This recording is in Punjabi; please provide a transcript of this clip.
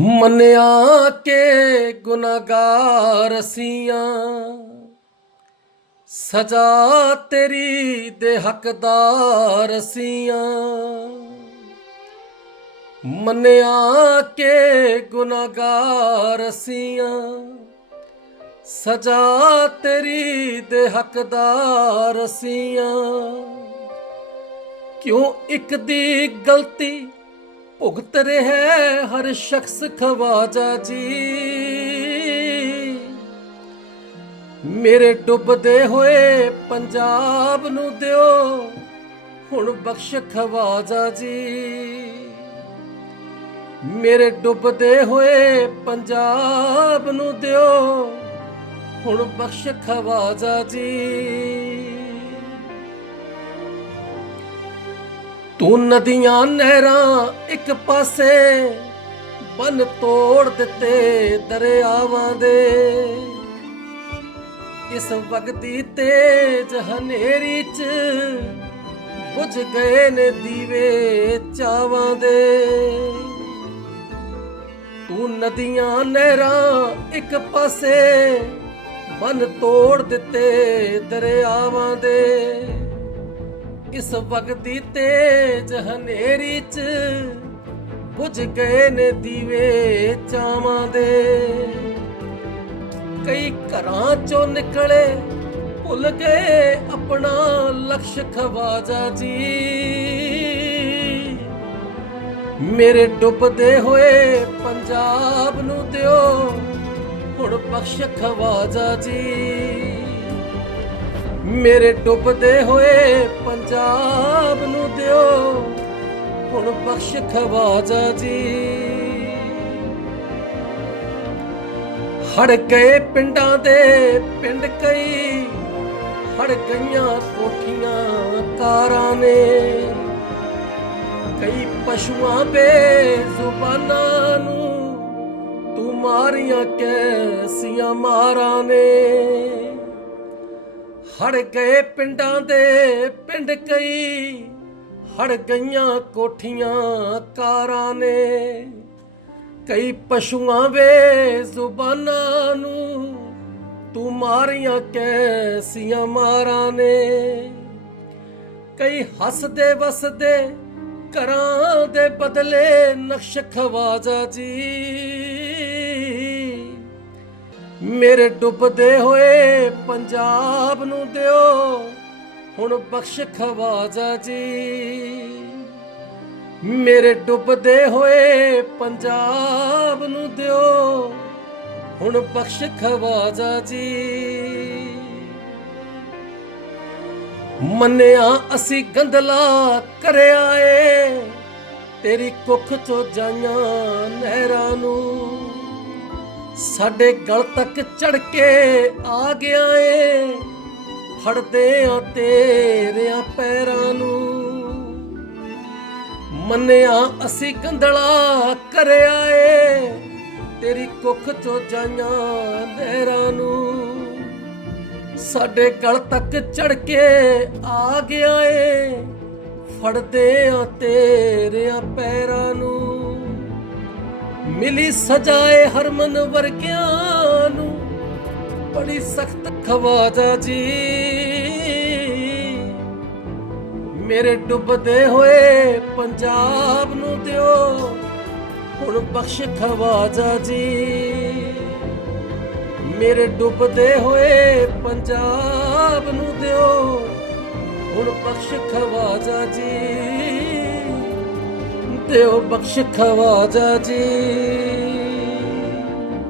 ਮੰਨਿਆ ਕੇ ਗੁਨਾਹਗਾਰ ਅਸੀਆਂ ਸਜ਼ਾ ਤੇਰੀ ਦੇ ਹੱਕਦਾਰ ਅਸੀਆਂ ਮੰਨਿਆ ਕੇ ਗੁਨਾਹਗਾਰ ਅਸੀਆਂ ਸਜ਼ਾ ਤੇਰੀ ਦੇ ਹੱਕਦਾਰ ਅਸੀਆਂ ਕਿਉਂ ਇੱਕ ਦੀ ਗਲਤੀ ਭੁਗਤ ਰਿਹਾ ਹਰ ਸ਼ਖਸ ਖਵਾਜਾ ਜੀ। ਮੇਰੇ ਡੁੱਬਦੇ ਹੋਏ ਪੰਜਾਬ ਨੂੰ ਦਿਓ, ਹੁਣ ਬਖਸ਼ ਖਵਾਜਾ ਜੀ। ਮੇਰੇ ਡੁੱਬਦੇ ਹੋਏ ਪੰਜਾਬ ਨੂੰ ਦਿਓ, ਹੁਣ ਬਖਸ਼ ਖਵਾਜਾ ਜੀ। ਤੂੰ ਨਦੀਆਂ ਨਹਿਰਾਂ ਇੱਕ ਪਾਸੇ, ਬਨ ਤੋੜ ਦਿੱਤੇ ਦਰਿਆਵਾਂ ਦੇ। ਇਸ ਵਗਦੀ ਤੇਜ ਹਨੇਰੀ ਚ ਬੁਝ ਗਏ ਨੇ ਦੀਵੇ ਚਾਵਾਂ ਦੇ। ਤੂੰ ਨਦੀਆਂ ਨਹਿਰਾਂ ਇੱਕ ਪਾਸੇ, ਬਨ ਤੋੜ ਦਿੱਤੇ ਦਰਿਆਵਾਂ ਦੇ। ਇਸ ਵਗਦੀ ਤੇਜ ਹਨੇਰੀ ਚ ਬੁਝ ਗਏ ਨੇ ਦੀਵੇ ਚਾਵਾਂ ਦੇ। ਕਈ ਘਰਾਂ ਚੋਂ ਨਿਕਲੇ, ਭੁੱਲ ਗਏ ਆਪਣਾ ਲਕਸ਼ ਖਵਾਜਾ ਜੀ। ਮੇਰੇ ਡੁੱਬਦੇ ਹੋਏ ਪੰਜਾਬ ਨੂੰ ਦਿਓ, ਹੁਣ ਬਖਸ਼ ਖਵਾਜਾ ਜੀ। ਮੇਰੇ ਡੁੱਬਦੇ ਹੋਏ ਪੰਜਾਬ ਨੂੰ ਦਿਓ। ਹੁਣ ਬਖਸ਼ ਖਵਾਜਾ ਜੀ। ਹੜ ਗਏ ਪਿੰਡਾਂ ਦੇ ਪਿੰਡ ਕਈ, ਹੜ ਗਈਆਂ ਕੋਠੀਆਂ ਕਾਰਾਂ ਨੇ। ਕਈ ਪਸ਼ੂਆਂ ਬੇ ਜ਼ੁਬਾਨਾਂ ਨੂੰ ਤੂੰ ਮਾਰੀਆਂ ਕੈਸੀਆਂ ਮਾਰਾਂ ਨੇ। ਹੜ ਗਏ ਪਿੰਡਾਂ ਦੇ ਪਿੰਡ ਕਈ, ਹੜ ਗਈਆਂ ਕੋਠੀਆਂ ਕਾਰਾਂ ਨੇ। ਕਈ ਪਸ਼ੂਆਂ ਵੇ ਜ਼ੁਬਾਨਾਂ ਨੂੰ ਤੂੰ ਮਾਰੀਆਂ ਕੈਸੀਆਂ ਮਾਰਾਂ ਨੇ। ਕਈ ਹੱਸਦੇ ਵਸਦੇ ਘਰਾਂ ਦੇ ਬਦਲੇ ਨਕਸ਼ ਖਵਾਜਾ ਜੀ। ਮੇਰੇ ਡੁੱਬਦੇ ਹੋਏ ਪੰਜਾਬ ਨੂੰ ਦਿਓ। ਹੁਣ ਬਖਸ਼ ਖਵਾਜਾ ਜੀ। ਮੇਰੇ ਡੁੱਬਦੇ ਹੋਏ ਪੰਜਾਬ ਨੂੰ ਦਿਓ। ਹੁਣ ਬਖਸ਼ ਖਵਾਜਾ ਜੀ। ਮੰਨਿਆ ਅਸੀਂ ਗੰਦਲਾ ਕਰਿਆ ਏ ਤੇਰੀ ਕੁੱਖ ਚੋਂ ਜਾਈਆਂ ਨਹਿਰਾਂ ਨੂੰ। ਸਾਡੇ ਗਲ ਤੱਕ ਚੜ ਕੇ ਆ ਗਿਆ ਏ। ਫੜਦੇ ਆ ਤੇਰਿਆਂ ਪੈਰਾਂ ਨੂੰ। ਮੰਨਿਆ ਅਸੀਂ ਗੰਦਲਾ ਕਰਿਆ ਏ। ਤੇਰੀ ਕੁੱਖ ਚੋਂ ਜਾਈਆਂ ਨਹਿਰਾਂ ਨੂੰ। ਸਾਡੇ ਗਲ ਤੱਕ ਚੜ ਕੇ ਆ ਗਿਆ ਏ। ਫੜਦੇ ਆ ਤੇਰਿਆਂ ਪੈਰਾਂ ਨੂੰ। ਮਿਲੀ ਸਜਾਏ ਹਰਮਨ ਵਰਗਿਆਂ ਨੂੰ, ਬੜੀ ਸਖਤ ਖਵਾਜਾ ਜੀ। ਮੇਰੇ ਡੁੱਬਦੇ ਹੋਏ ਪੰਜਾਬ ਨੂੰ ਦਿਓ, ਹੁਣ ਬਖਸ਼ ਖਵਾਜਾ ਜੀ। ਮੇਰੇ ਡੁੱਬਦੇ ਹੋਏ ਪੰਜਾਬ ਨੂੰ ਦਿਓ, ਹੁਣ ਬਖਸ਼ ਖਵਾਜਾ ਜੀ। ਦਿਓ ਬਖਸ਼ ਖਵਾਜਾ ਜੀ